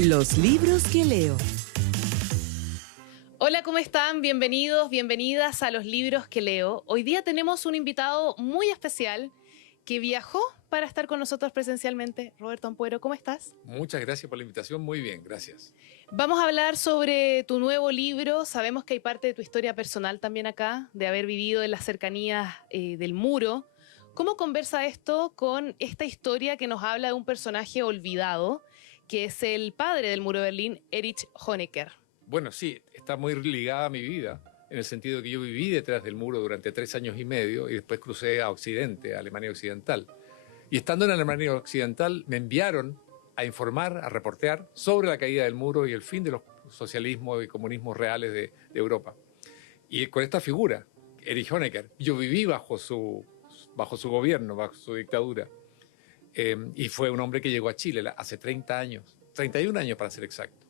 Los libros que leo. Hola, ¿cómo están? Bienvenidos, bienvenidas a Los libros que leo. Hoy día tenemos un invitado muy especial que viajó para estar con nosotros presencialmente. Roberto Ampuero, ¿cómo estás? Muchas gracias por la invitación, muy bien, gracias. Vamos a hablar sobre tu nuevo libro. Sabemos que hay parte de tu historia personal también acá, de haber vivido en las cercanías del muro. ¿Cómo conversa esto con esta historia que nos habla de un personaje olvidado, que es el padre del muro de Berlín, Erich Honecker? Bueno, sí, está muy ligada a mi vida, en el sentido de que yo viví detrás del muro durante 3 años y medio y después crucé a Occidente, a Alemania Occidental. Y estando en Alemania Occidental me enviaron a informar, a reportear sobre la caída del muro y el fin de los socialismos y comunismos reales de Europa. Y con esta figura, Erich Honecker, yo viví bajo su gobierno, bajo su dictadura. Y fue un hombre que llegó a Chile hace 30 años, 31 años para ser exacto.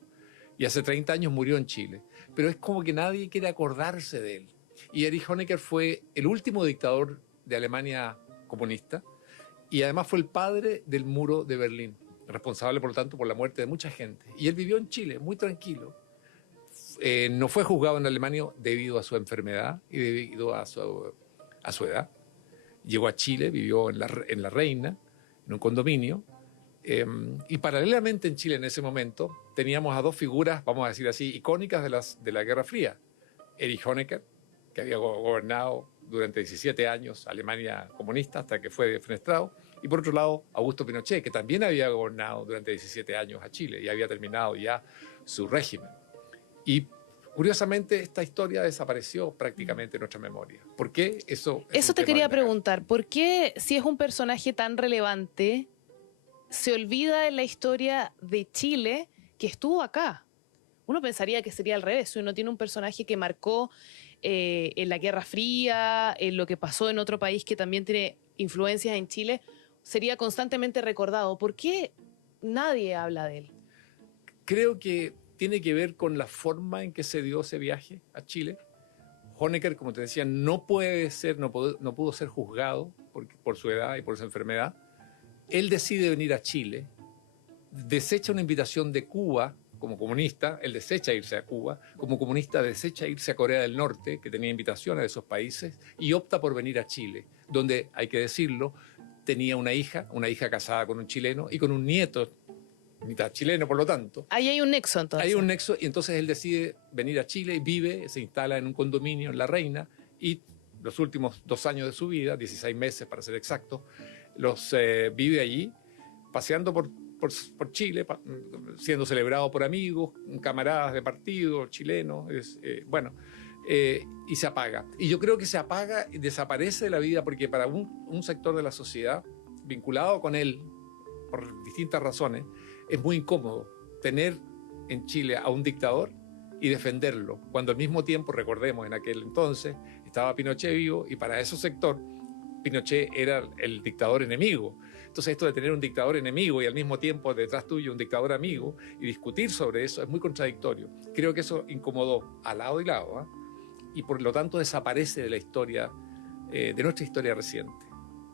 Y hace 30 años murió en Chile. Pero es como que nadie quiere acordarse de él. Y Erich Honecker fue el último dictador de Alemania comunista y además fue el padre del muro de Berlín, responsable por lo tanto por la muerte de mucha gente. Y él vivió en Chile muy tranquilo. No fue juzgado en Alemania debido a su enfermedad y debido a su edad. Llegó a Chile, vivió en La Reina, en un condominio. Y paralelamente en Chile en ese momento teníamos a dos figuras, vamos a decir así, icónicas de la Guerra Fría. Erich Honecker, que había gobernado durante 17 años Alemania comunista hasta que fue defenestrado, y por otro lado Augusto Pinochet, que también había gobernado durante 17 años a Chile y había terminado ya su régimen. Y curiosamente esta historia desapareció prácticamente en nuestra memoria. ¿Por qué? Eso te quería preguntar, ¿por qué si es un personaje tan relevante se olvida en la historia de Chile que estuvo acá? Uno pensaría que sería al revés. Si uno tiene un personaje que marcó en la Guerra Fría, en lo que pasó en otro país que también tiene influencias en Chile, sería constantemente recordado. ¿Por qué nadie habla de él? Creo que tiene que ver con la forma en que se dio ese viaje a Chile. Honecker, como te decía, no pudo ser juzgado por su edad y por su enfermedad. Él decide venir a Chile, desecha una invitación de Cuba como comunista, él desecha irse a Cuba, como comunista desecha irse a Corea del Norte, que tenía invitaciones de esos países, y opta por venir a Chile, donde, hay que decirlo, tenía una hija casada con un chileno y con un nieto, mitad chileno por lo tanto. Ahí hay un nexo entonces. Hay un nexo y entonces él decide venir a Chile, vive, se instala en un condominio en La Reina y los últimos 2 años de su vida, 16 meses para ser exacto, los vive allí, paseando por Chile, siendo celebrado por amigos, camaradas de partido, chilenos, y se apaga. Y yo creo que se apaga y desaparece de la vida porque para un sector de la sociedad vinculado con él, por distintas razones, es muy incómodo tener en Chile a un dictador y defenderlo, cuando al mismo tiempo, recordemos, en aquel entonces estaba Pinochet vivo y para ese sector Pinochet era el dictador enemigo. Entonces esto de tener un dictador enemigo y al mismo tiempo detrás tuyo un dictador amigo y discutir sobre eso es muy contradictorio. Creo que eso incomodó a lado y lado, ¿eh? Y por lo tanto desaparece de la historia, de nuestra historia reciente.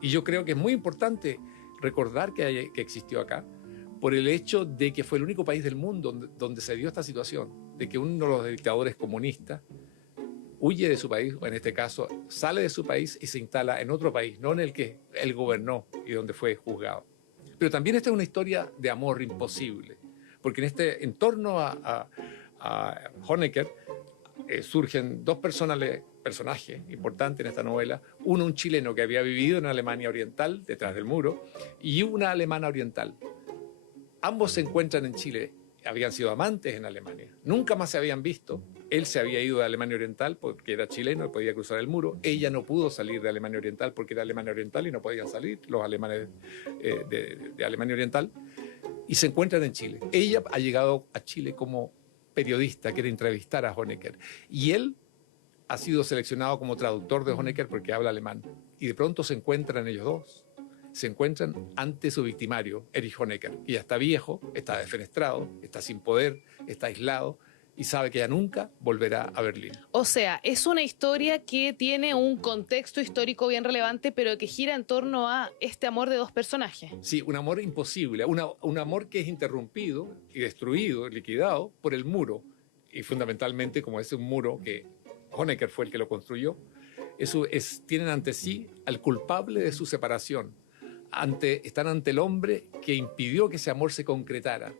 Y yo creo que es muy importante recordar que existió acá por el hecho de que fue el único país del mundo donde se dio esta situación, de que uno de los dictadores comunistas huye de su país, o en este caso sale de su país y se instala en otro país, no en el que él gobernó y donde fue juzgado. Pero también esta es una historia de amor imposible, porque en torno a Honecker surgen dos personajes importantes en esta novela, uno un chileno que había vivido en Alemania Oriental, detrás del muro, y una alemana oriental. Ambos se encuentran en Chile, habían sido amantes en Alemania, nunca más se habían visto. Él se había ido de Alemania Oriental porque era chileno y podía cruzar el muro. Ella no pudo salir de Alemania Oriental porque era Alemania Oriental y no podían salir los alemanes de Alemania Oriental. Y se encuentran en Chile. Ella ha llegado a Chile como periodista, quiere entrevistar a Honecker. Y él ha sido seleccionado como traductor de Honecker porque habla alemán. Y de pronto se encuentran ellos dos. Se encuentran ante su victimario, Erich Honecker, que ya está viejo, está defenestrado, está sin poder, está aislado, y sabe que ya nunca volverá a Berlín. O sea, es una historia que tiene un contexto histórico bien relevante, pero que gira en torno a este amor de dos personajes. Sí, un amor imposible, un amor que es interrumpido y destruido, liquidado por el muro. Y fundamentalmente, como es un muro que Honecker fue el que lo construyó, tienen ante sí al culpable de su separación. Están ante el hombre que impidió que ese amor se concretara.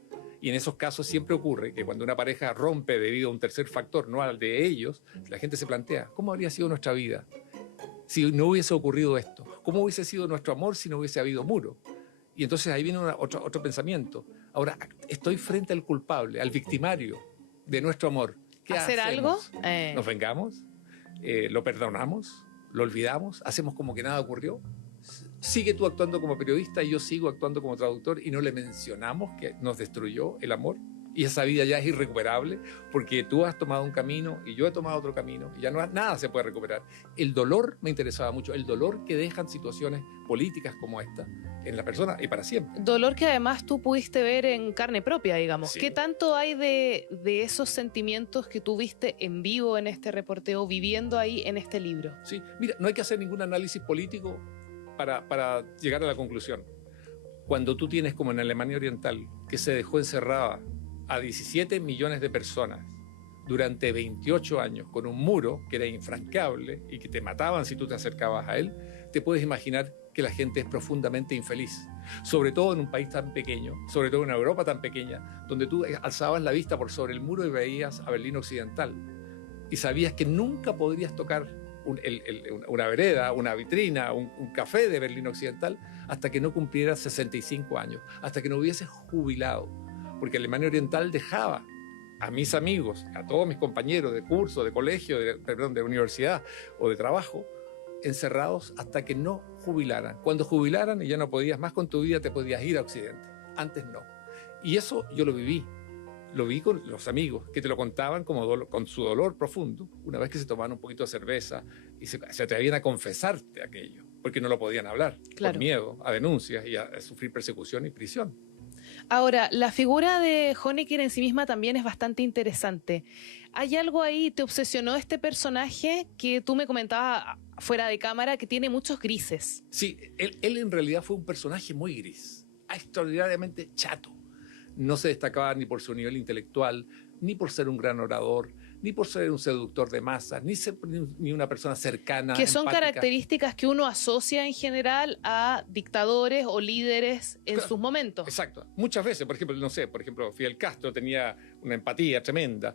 Y en esos casos siempre ocurre que cuando una pareja rompe debido a un tercer factor, no al de ellos, la gente se plantea, ¿cómo habría sido nuestra vida si no hubiese ocurrido esto? ¿Cómo hubiese sido nuestro amor si no hubiese habido muro? Y entonces ahí viene otro pensamiento. Ahora, estoy frente al culpable, al victimario de nuestro amor. ¿Qué ¿Hacer hacemos? algo? ¿Nos vengamos? ¿Lo perdonamos? ¿Lo olvidamos? ¿Hacemos como que nada ocurrió? Sigue tú actuando como periodista y yo sigo actuando como traductor y no le mencionamos que nos destruyó el amor y esa vida ya es irrecuperable porque tú has tomado un camino y yo he tomado otro camino y ya nada se puede recuperar. El dolor me interesaba mucho, el dolor que dejan situaciones políticas como esta en la persona y para siempre. Dolor que además tú pudiste ver en carne propia, digamos. Sí. ¿Qué tanto hay de esos sentimientos que tú viste en vivo en este reporteo, viviendo ahí en este libro? Sí, mira, no hay que hacer ningún análisis político para llegar a la conclusión. Cuando tú tienes, como en Alemania Oriental, que se dejó encerrada a 17 millones de personas durante 28 años con un muro que era infranqueable y que te mataban si tú te acercabas a él, te puedes imaginar que la gente es profundamente infeliz. Sobre todo en un país tan pequeño, sobre todo en una Europa tan pequeña, donde tú alzabas la vista por sobre el muro y veías a Berlín Occidental y sabías que nunca podrías tocar una vereda, una vitrina, un café de Berlín Occidental hasta que no cumplieras 65 años, hasta que no hubieses jubilado. Porque Alemania Oriental dejaba a mis amigos, a todos mis compañeros de curso, de colegio, de universidad o de trabajo, encerrados hasta que no jubilaran. Cuando jubilaran y ya no podías más con tu vida, te podías ir a Occidente. Antes no. Y eso yo lo viví. Lo vi con los amigos que te lo contaban con su dolor profundo, una vez que se tomaban un poquito de cerveza y se atrevían a confesarte aquello, porque no lo podían hablar, Claro. por miedo a denuncias y a sufrir persecución y prisión. Ahora, la figura de Honecker en sí misma también es bastante interesante. ¿Hay algo ahí, te obsesionó este personaje que tú me comentabas fuera de cámara que tiene muchos grises? Sí, él en realidad fue un personaje muy gris, extraordinariamente chato. No se destacaba ni por su nivel intelectual, ni por ser un gran orador, ni por ser un seductor de masas, ni una persona cercana, Que son empática. características que uno asocia en general a dictadores o líderes en Claro, sus momentos. Exacto. Muchas veces, por ejemplo, Fidel Castro tenía una empatía tremenda,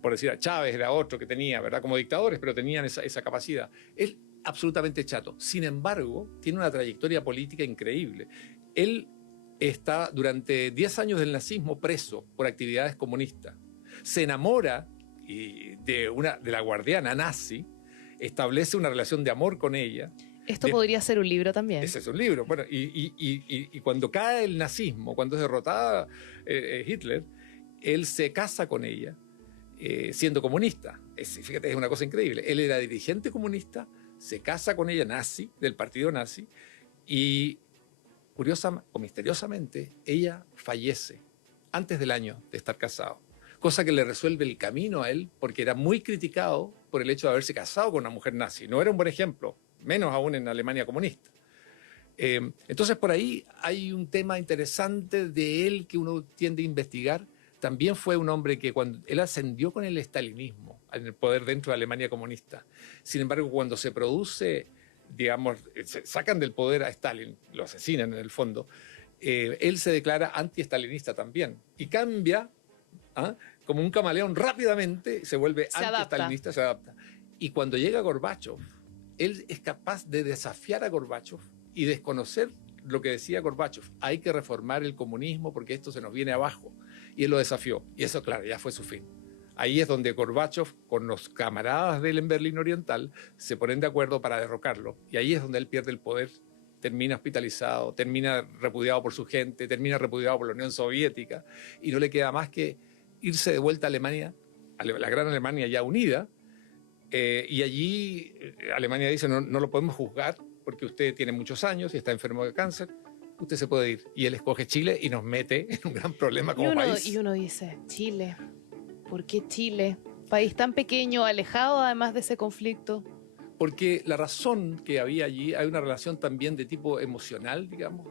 por decir, a Chávez era otro que tenía, ¿verdad? Como dictadores, pero tenían esa capacidad. Él, absolutamente chato. Sin embargo, tiene una trayectoria política increíble. Él está durante 10 años del nazismo preso por actividades comunistas. Se enamora de la guardiana nazi, establece una relación de amor con ella. Esto podría ser un libro también. Ese es un libro. Bueno, y cuando cae el nazismo, cuando es derrotada Hitler, él se casa con ella, siendo comunista. Fíjate, es una cosa increíble. Él era dirigente comunista, se casa con ella nazi, del partido nazi, y curiosa o misteriosamente, ella fallece antes del año de estar casado. Cosa que le resuelve el camino a él, porque era muy criticado por el hecho de haberse casado con una mujer nazi. No era un buen ejemplo, menos aún en Alemania comunista. Entonces, por ahí hay un tema interesante de él que uno tiende a investigar. También fue un hombre que cuando él ascendió con el estalinismo, en el poder dentro de Alemania comunista. Sin embargo, cuando se produce, digamos, se sacan del poder a Stalin, lo asesinan en el fondo, él se declara anti-estalinista también y cambia, como un camaleón rápidamente, se vuelve anti-estalinista, se adapta. Y cuando llega Gorbachov, él es capaz de desafiar a Gorbachov y desconocer lo que decía Gorbachov. Hay que reformar el comunismo porque esto se nos viene abajo. Y él lo desafió. Y eso, claro, ya fue su fin. Ahí es donde Gorbachov, con los camaradas de él en Berlín Oriental, se ponen de acuerdo para derrocarlo. Y ahí es donde él pierde el poder, termina hospitalizado, termina repudiado por su gente, termina repudiado por la Unión Soviética, y no le queda más que irse de vuelta a Alemania, a la gran Alemania ya unida, y allí Alemania dice, no lo podemos juzgar porque usted tiene muchos años y está enfermo de cáncer, usted se puede ir. Y él escoge Chile y nos mete en un gran problema como país. Y uno dice, Chile. ¿Por qué Chile? País tan pequeño, alejado además de ese conflicto. Porque la razón que había allí, hay una relación también de tipo emocional, digamos,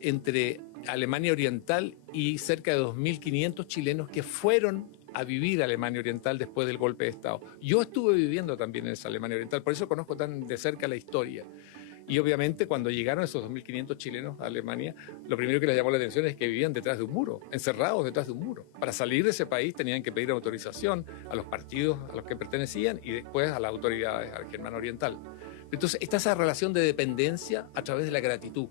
entre Alemania Oriental y cerca de 2.500 chilenos que fueron a vivir a Alemania Oriental después del golpe de Estado. Yo estuve viviendo también en esa Alemania Oriental, por eso conozco tan de cerca la historia. Y obviamente cuando llegaron esos 2.500 chilenos a Alemania, lo primero que les llamó la atención es que vivían detrás de un muro, encerrados detrás de un muro. Para salir de ese país tenían que pedir autorización a los partidos a los que pertenecían y después a las autoridades germano oriental. Entonces está esa relación de dependencia a través de la gratitud.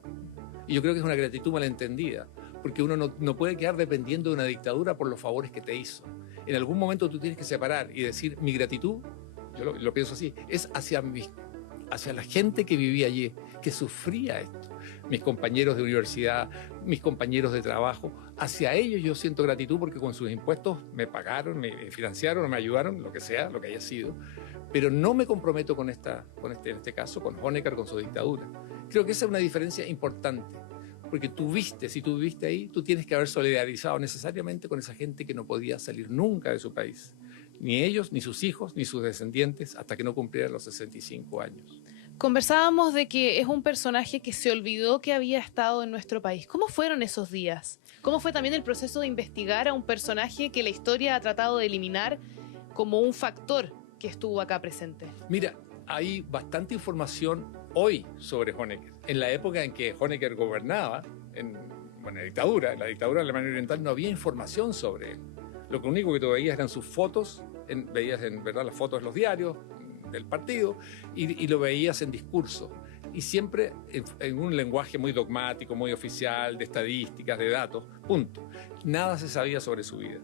Y yo creo que es una gratitud malentendida, porque uno no puede quedar dependiendo de una dictadura por los favores que te hizo. En algún momento tú tienes que separar y decir, mi gratitud, yo lo pienso así, es hacia la gente que vivía allí, que sufría esto. Mis compañeros de universidad, mis compañeros de trabajo, hacia ellos yo siento gratitud porque con sus impuestos me pagaron, me financiaron, me ayudaron, lo que sea, lo que haya sido. Pero no me comprometo en este caso, con Honecker, con su dictadura. Creo que esa es una diferencia importante, porque si tú viviste ahí, tú tienes que haber solidarizado necesariamente con esa gente que no podía salir nunca de su país. Ni ellos, ni sus hijos, ni sus descendientes, hasta que no cumplieran los 65 años. Conversábamos de que es un personaje que se olvidó que había estado en nuestro país. ¿Cómo fueron esos días? ¿Cómo fue también el proceso de investigar a un personaje que la historia ha tratado de eliminar como un factor que estuvo acá presente? Mira, hay bastante información hoy sobre Honecker. En la época en que Honecker gobernaba, en la dictadura de Alemania Oriental, no había información sobre él. Lo único que tú veías eran sus fotos, veías en verdad las fotos de los diarios del partido y lo veías en discurso. Y siempre en un lenguaje muy dogmático, muy oficial, de estadísticas, de datos, punto. Nada se sabía sobre su vida.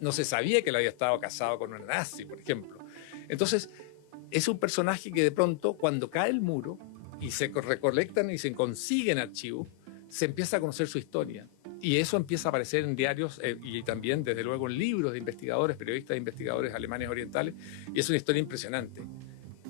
No se sabía que él había estado casado con una nazi, por ejemplo. Entonces, es un personaje que de pronto, cuando cae el muro y se recolectan y se consiguen archivos, se empieza a conocer su historia. Y eso empieza a aparecer en diarios y también, desde luego, en libros de investigadores, periodistas e investigadores alemanes orientales. Y es una historia impresionante.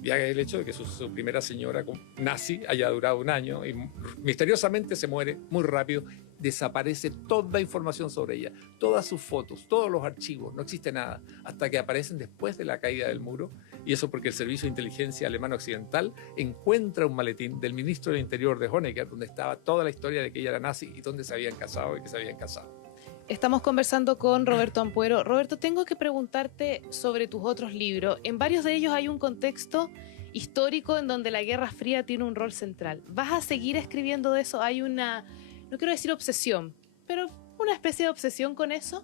Ya el hecho de que su primera señora nazi haya durado 1 año y misteriosamente se muere muy rápido, desaparece toda información sobre ella, todas sus fotos, todos los archivos, no existe nada, hasta que aparecen después de la caída del muro. Y eso porque el Servicio de Inteligencia Alemán Occidental encuentra un maletín del ministro del Interior de Honecker, donde estaba toda la historia de que ella era nazi y dónde se habían casado y que se habían casado. Estamos conversando con Roberto Ampuero. Roberto, tengo que preguntarte sobre tus otros libros. En varios de ellos hay un contexto histórico en donde la Guerra Fría tiene un rol central. ¿Vas a seguir escribiendo de eso? Hay una, no quiero decir obsesión, pero una especie de obsesión con eso.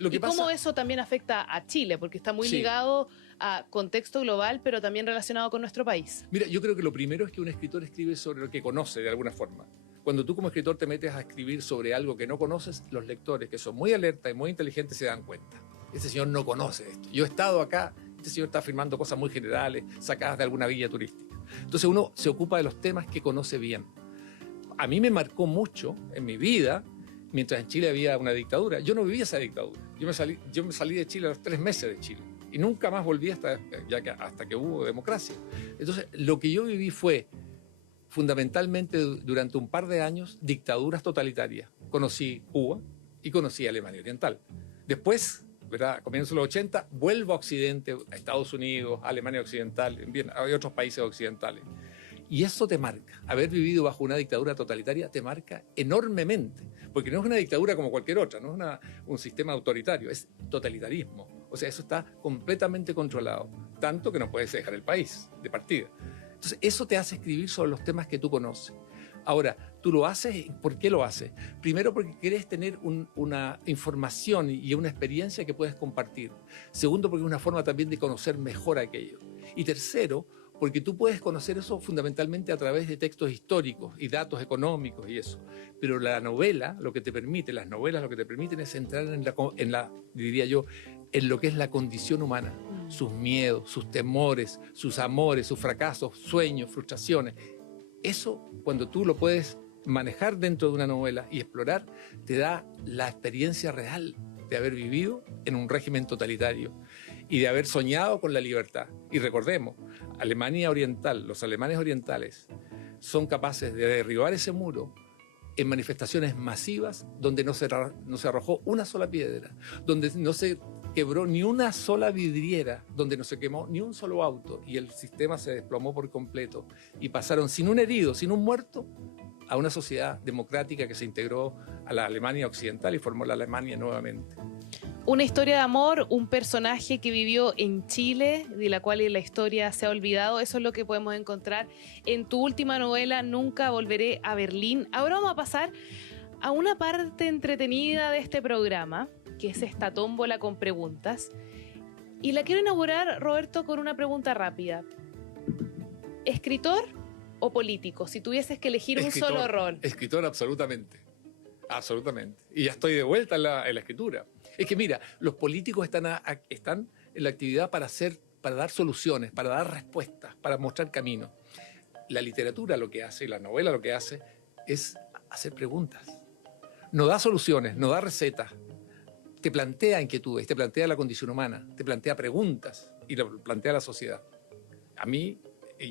¿Y cómo eso también afecta a Chile? Porque está muy ligado a contexto global, pero también relacionado con nuestro país. Mira, yo creo que lo primero es que un escritor escribe sobre lo que conoce de alguna forma. Cuando tú como escritor te metes a escribir sobre algo que no conoces, los lectores, que son muy alertas y muy inteligentes, se dan cuenta. Este señor no conoce esto. Yo he estado acá, este señor está afirmando cosas muy generales, sacadas de alguna guía turística. Entonces uno se ocupa de los temas que conoce bien. A mí me marcó mucho en mi vida, mientras en Chile había una dictadura. Yo no vivía esa dictadura. Yo me salí de Chile a los 3 meses de Chile. Y nunca más volví hasta que hubo democracia. Entonces, lo que yo viví fue, fundamentalmente durante un par de años, dictaduras totalitarias. Conocí Cuba y conocí Alemania Oriental. Después, ¿verdad?, a comienzos de los 80, vuelvo a Occidente, a Estados Unidos, a Alemania Occidental, hay otros países occidentales. Y eso te marca. Haber vivido bajo una dictadura totalitaria te marca enormemente. Porque no es una dictadura como cualquier otra, no es un sistema autoritario, es totalitarismo. O sea, eso está completamente controlado. Tanto que no puedes dejar el país de partida. Entonces, eso te hace escribir sobre los temas que tú conoces. Ahora, tú lo haces, ¿por qué lo haces? Primero, porque quieres tener una información y una experiencia que puedes compartir. Segundo, porque es una forma también de conocer mejor aquello. Y tercero, porque tú puedes conocer eso fundamentalmente a través de textos históricos y datos económicos y eso. Pero las novelas lo que te permiten es entrar diría yo, en lo que es la condición humana, sus miedos, sus temores, sus amores, sus fracasos, sueños, frustraciones. Eso, cuando tú lo puedes manejar dentro de una novela y explorar, te da la experiencia real de haber vivido en un régimen totalitario y de haber soñado con la libertad. Y recordemos, Alemania Oriental, los alemanes orientales, son capaces de derribar ese muro en manifestaciones masivas donde no se arrojó una sola piedra, donde no se quebró ni una sola vidriera, donde no se quemó ni un solo auto, y el sistema se desplomó por completo. Y pasaron sin un herido, sin un muerto, a una sociedad democrática que se integró a la Alemania occidental y formó la Alemania nuevamente. Una historia de amor, un personaje que vivió en Chile, de la cual la historia se ha olvidado. Eso es lo que podemos encontrar en tu última novela, Nunca volveré a Berlín. Ahora vamos a pasar a una parte entretenida de este programa, que es esta tómbola con preguntas. Y la quiero inaugurar, Roberto, con una pregunta rápida. ¿Escritor o político? Si tuvieses que elegir Escritor, un solo rol. Escritor, absolutamente. Absolutamente. Y ya estoy de vuelta en la escritura. Es que mira, los políticos están en la actividad para dar soluciones, para dar respuestas, para mostrar camino. La literatura lo que hace, la novela lo que hace, es hacer preguntas. No da soluciones, no da recetas. Te plantea inquietudes, te plantea la condición humana, te plantea preguntas y lo plantea la sociedad. A mí,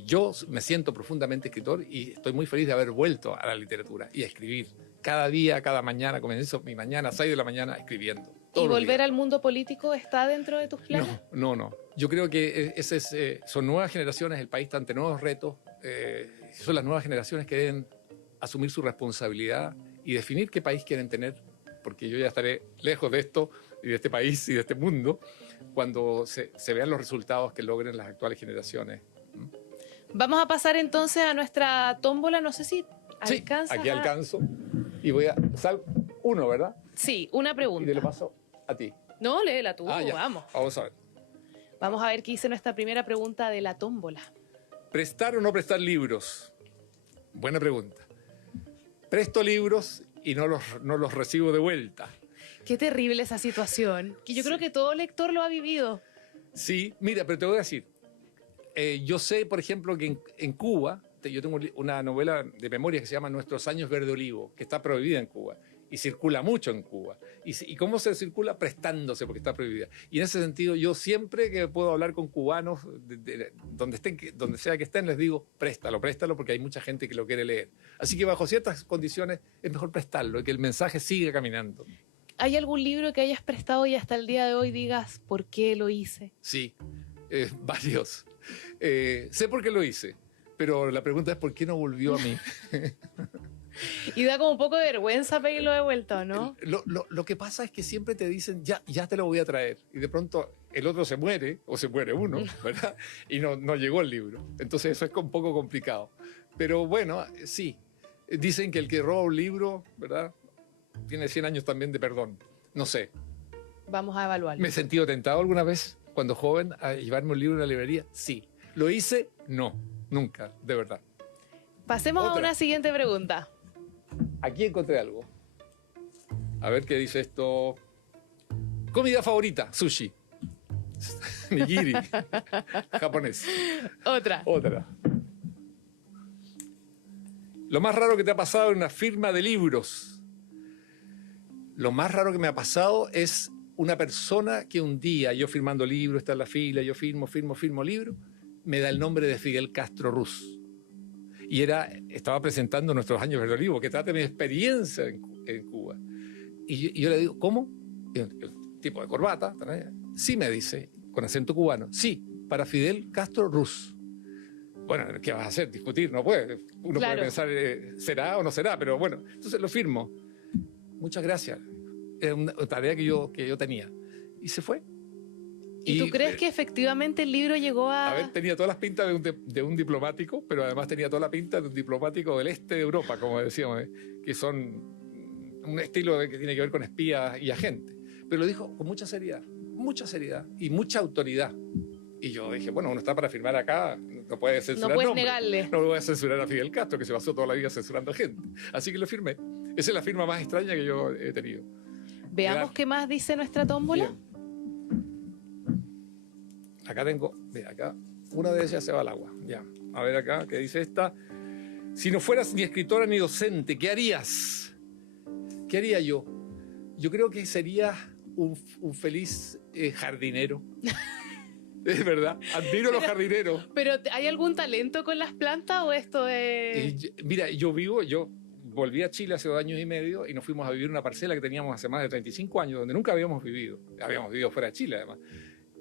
yo me siento profundamente escritor y estoy muy feliz de haber vuelto a la literatura y a escribir. Cada día, cada mañana, comienzo mi mañana, 6 de la mañana, escribiendo. ¿Y volver al mundo político está dentro de tus planes? No. Yo creo que son nuevas generaciones, el país está ante nuevos retos, son las nuevas generaciones que deben asumir su responsabilidad y definir qué país quieren tener, porque yo ya estaré lejos de esto y de este país y de este mundo cuando se vean los resultados que logren las actuales generaciones. Vamos a pasar entonces a nuestra tómbola, no sé si alcanzas. Sí, aquí alcanzo y voy a... uno, ¿verdad? Sí, una pregunta. Y te lo paso a ti. No, léela tú, Ya. vamos. Vamos a ver. Vamos a ver qué dice nuestra primera pregunta de la tómbola. ¿Prestar o no prestar libros? Buena pregunta. Presto libros y no los recibo de vuelta. Qué terrible esa situación, que yo creo que todo lector lo ha vivido. Sí, mira, pero te voy a decir, yo sé, por ejemplo, que en Cuba, yo tengo una novela de memoria que se llama Nuestros años verde olivo, que está prohibida en Cuba y circula mucho en Cuba. ¿Y cómo se circula? Prestándose, porque está prohibida. Y en ese sentido, yo siempre que puedo hablar con cubanos, donde sea que estén, les digo, préstalo, porque hay mucha gente que lo quiere leer. Así que bajo ciertas condiciones es mejor prestarlo y que el mensaje siga caminando. ¿Hay algún libro que hayas prestado y hasta el día de hoy digas por qué lo hice? Sí, varios. Sé por qué lo hice, pero la pregunta es ¿por qué no volvió a mí? Y da como un poco de vergüenza pedirlo de vuelta, ¿no? Lo que pasa es que siempre te dicen, ya te lo voy a traer. Y de pronto el otro se muere, o se muere uno, ¿verdad? Y no llegó el libro. Entonces eso es un poco complicado. Pero bueno, sí. Dicen que el que roba un libro, ¿verdad? Tiene 100 años también de perdón. No sé. Vamos a evaluarlo. ¿Me he sentido tentado alguna vez, cuando joven, a llevarme un libro a la librería? Sí. ¿Lo hice? No. Nunca, de verdad. Pasemos a Otra. una siguiente pregunta. Aquí encontré algo. A ver qué dice esto. Comida favorita, sushi. Nigiri. Japonés. Otra. Lo más raro que te ha pasado en una firma de libros. Lo más raro que me ha pasado es una persona que un día, yo firmando libros, está en la fila, yo firmo libro, me da el nombre de Fidel Castro Ruz. Y estaba presentando Nuestros años verde olivo, que trata de mi experiencia en Cuba. Y yo le digo, ¿cómo? Y el tipo de corbata, sí, me dice, con acento cubano, sí, para Fidel Castro Ruz. Bueno, ¿qué vas a hacer? Discutir, no puede. Uno Claro. puede pensar, ¿será o no será? Pero bueno, entonces lo firmo. Muchas gracias. Era una tarea que yo tenía. Y se fue. ¿Y tú crees que efectivamente el libro llegó a...? A ver, tenía todas las pintas de un diplomático, pero además tenía toda la pinta de un diplomático del este de Europa, como decíamos, que son un estilo que tiene que ver con espías y agentes. Pero lo dijo con mucha seriedad y mucha autoridad. Y yo dije, bueno, uno está para firmar acá, no puede censurar No puedes nombres. negarle. No lo voy a censurar a Fidel Castro, que se pasó toda la vida censurando gente. Así que lo firmé. Esa es la firma más extraña que yo he tenido. Veamos qué más dice nuestra tómbola. Bien. Acá tengo, mira, acá una de ellas se va al agua. Ya, a ver acá, ¿qué dice esta? Si no fueras ni escritora ni docente, ¿qué harías? ¿Qué haría yo? Yo creo que sería un feliz jardinero. Es verdad, admiro a los jardineros. ¿Pero hay algún talento con las plantas o esto es...? Mira, yo volví a Chile hace 2 años y medio y nos fuimos a vivir en una parcela que teníamos hace más de 35 años, donde nunca habíamos vivido fuera de Chile además,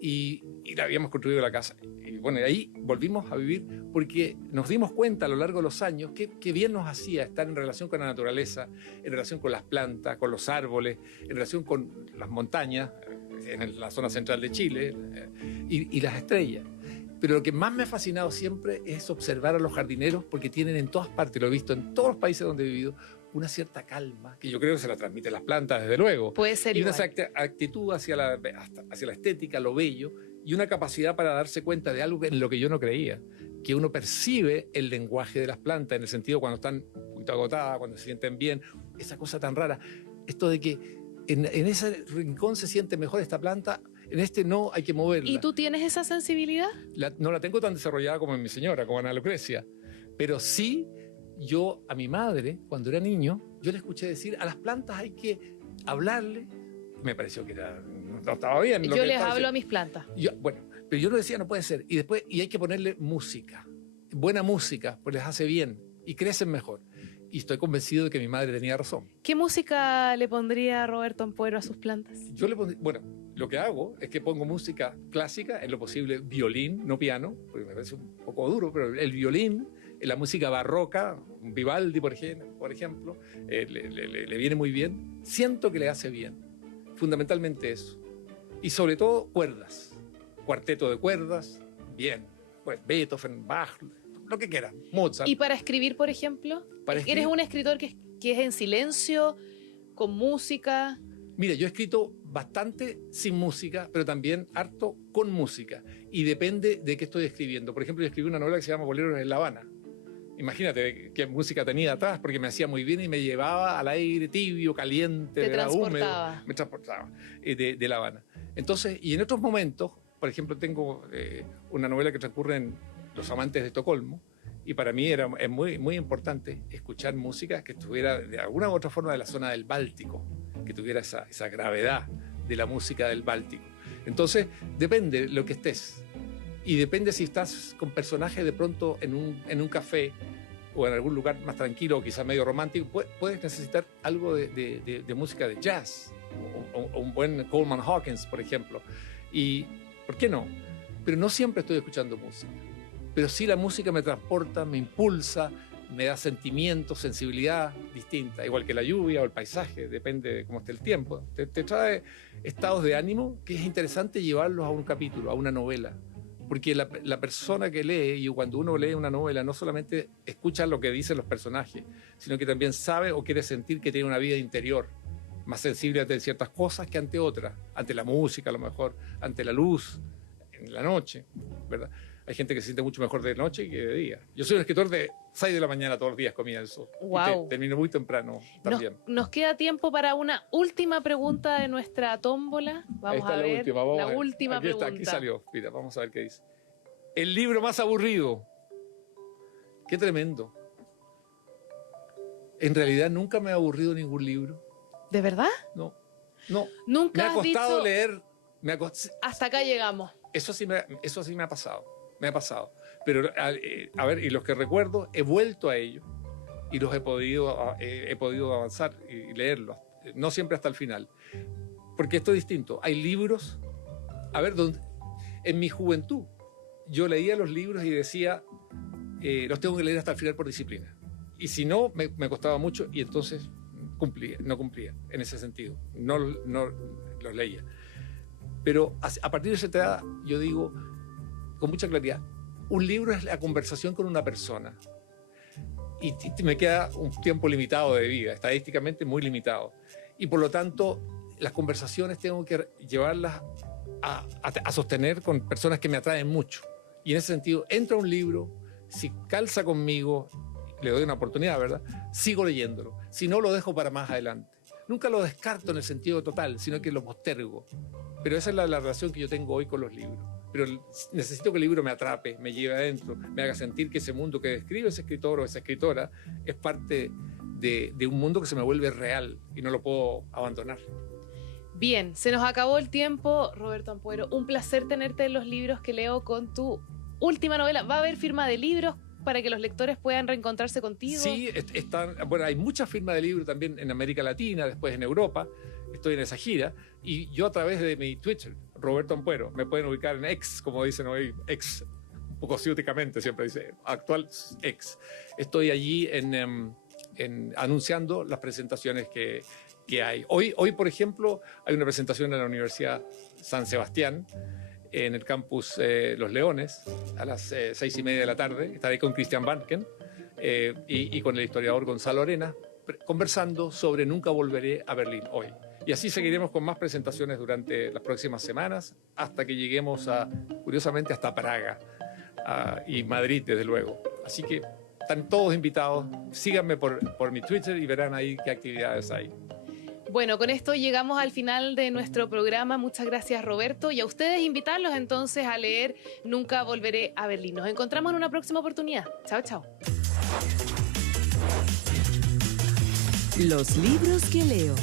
y la habíamos construido la casa. Y bueno, y ahí volvimos a vivir porque nos dimos cuenta a lo largo de los años que bien nos hacía estar en relación con la naturaleza, en relación con las plantas, con los árboles, en relación con las montañas, en la zona central de Chile, y las estrellas. Pero lo que más me ha fascinado siempre es observar a los jardineros, porque tienen en todas partes, lo he visto en todos los países donde he vivido, una cierta calma, que yo creo que se la transmiten las plantas, desde luego. Puede ser y igual. una actitud hacia la estética, lo bello, y una capacidad para darse cuenta de algo en lo que yo no creía, que uno percibe el lenguaje de las plantas, en el sentido cuando están un poquito agotadas, cuando se sienten bien, esa cosa tan rara, esto de que en ese rincón se siente mejor esta planta, en este no, hay que moverla. ¿Y tú tienes esa sensibilidad? No la tengo tan desarrollada como en mi señora, como Ana Lucrecia, pero sí, yo a mi madre, cuando era niño, yo le escuché decir, a las plantas hay que hablarle. Me pareció que no estaba bien. Yo les hablo a mis plantas. Bueno, pero yo no decía, no puede ser. Y hay que ponerle música, buena música, pues les hace bien y crecen mejor. Y estoy convencido de que mi madre tenía razón. ¿Qué música le pondría Roberto Ampuero a sus plantas? Yo le pondría, bueno, lo que hago es que pongo música clásica, en lo posible violín, no piano, porque me parece un poco duro, pero el violín, la música barroca, Vivaldi, por ejemplo, le viene muy bien. Siento que le hace bien, fundamentalmente eso. Y sobre todo cuerdas, cuarteto de cuerdas, bien. Pues Beethoven, Bach, lo que quieran, Mozart. ¿Y para escribir, por ejemplo? ¿Eres un escritor que es en silencio, con música? Mira, yo he escrito bastante sin música, pero también harto con música. Y depende de qué estoy escribiendo. Por ejemplo, yo escribí una novela que se llama Boleros en La Habana. Imagínate qué música tenía atrás, porque me hacía muy bien y me llevaba al aire tibio, caliente, húmedo. Me transportaba de La Habana. Entonces, y en otros momentos, por ejemplo, tengo una novela que transcurre en Los Amantes de Estocolmo, y para mí es muy, muy importante escuchar música que estuviera de alguna u otra forma de la zona del Báltico, que tuviera esa gravedad de la música del Báltico. Entonces, depende de lo que estés. Y depende si estás con personajes de pronto en un café o en algún lugar más tranquilo o quizás medio romántico, puedes necesitar algo de música de jazz o un buen Coleman Hawkins, por ejemplo. Y, ¿por qué no? Pero no siempre estoy escuchando música. Pero sí la música me transporta, me impulsa, me da sentimientos, sensibilidad distinta, igual que la lluvia o el paisaje, depende de cómo esté el tiempo. Te trae estados de ánimo que es interesante llevarlos a un capítulo, a una novela. Porque la persona que lee, y cuando uno lee una novela, no solamente escucha lo que dicen los personajes, sino que también sabe o quiere sentir que tiene una vida interior, más sensible ante ciertas cosas que ante otras, ante la música a lo mejor, ante la luz, en la noche, ¿verdad? Hay gente que se siente mucho mejor de noche que de día. Yo soy un escritor de 6 de la mañana todos los días comienzo. Wow. Y termino muy temprano también. Nos queda tiempo para una última pregunta de nuestra tómbola. Vamos a ver la última pregunta. Aquí salió. Mira, vamos a ver qué dice. El libro más aburrido. Qué tremendo. En realidad nunca me ha aburrido ningún libro. ¿De verdad? No. Nunca me ha costado leer. Hasta acá llegamos. Eso sí me ha pasado. Me ha pasado. Pero, a ver, y los que recuerdo, he vuelto a ellos y los he podido avanzar y leerlos. No siempre hasta el final. Porque esto es distinto. Hay libros, a ver, en mi juventud, yo leía los libros y decía, los tengo que leer hasta el final por disciplina. Y si no, me costaba mucho y entonces no cumplía en ese sentido. No los leía. Pero a partir de esa edad, yo digo con mucha claridad, un libro es la conversación con una persona. Y me queda un tiempo limitado de vida, estadísticamente muy limitado. Y por lo tanto, las conversaciones tengo que llevarlas a sostener con personas que me atraen mucho. Y en ese sentido, entra un libro, si calza conmigo, le doy una oportunidad, ¿verdad? Sigo leyéndolo. Si no, lo dejo para más adelante. Nunca lo descarto en el sentido total, sino que lo postergo. Pero esa es la relación que yo tengo hoy con los libros. Pero necesito que el libro me atrape, me lleve adentro, me haga sentir que ese mundo que describe ese escritor o esa escritora es parte de un mundo que se me vuelve real y no lo puedo abandonar. Bien, se nos acabó el tiempo, Roberto Ampuero. Un placer tenerte en Los Libros que Leo con tu última novela. ¿Va a haber firma de libros? para que los lectores puedan reencontrarse contigo? Sí, bueno, hay muchas firmas de libros también en América Latina, después en Europa. Estoy en esa gira. Y yo a través de mi Twitter, Roberto Ampuero, me pueden ubicar en X, como dicen hoy, X, un poco ciúticamente siempre dice, actual X. Estoy allí anunciando las presentaciones que hay. Hoy, por ejemplo, hay una presentación en la Universidad San Sebastián, en el campus Los Leones, a las 6:30 de la tarde. Estaré con Christian Banken y con el historiador Gonzalo Arenas, conversando sobre Nunca volveré a Berlín hoy. Y así seguiremos con más presentaciones durante las próximas semanas, hasta que lleguemos curiosamente, hasta Praga y Madrid, desde luego. Así que están todos invitados. Síganme por mi Twitter y verán ahí qué actividades hay. Bueno, con esto llegamos al final de nuestro programa. Muchas gracias, Roberto. Y a ustedes invitarlos entonces a leer Nunca volveré a Berlín. Nos encontramos en una próxima oportunidad. Chao, chao. Los libros que leo.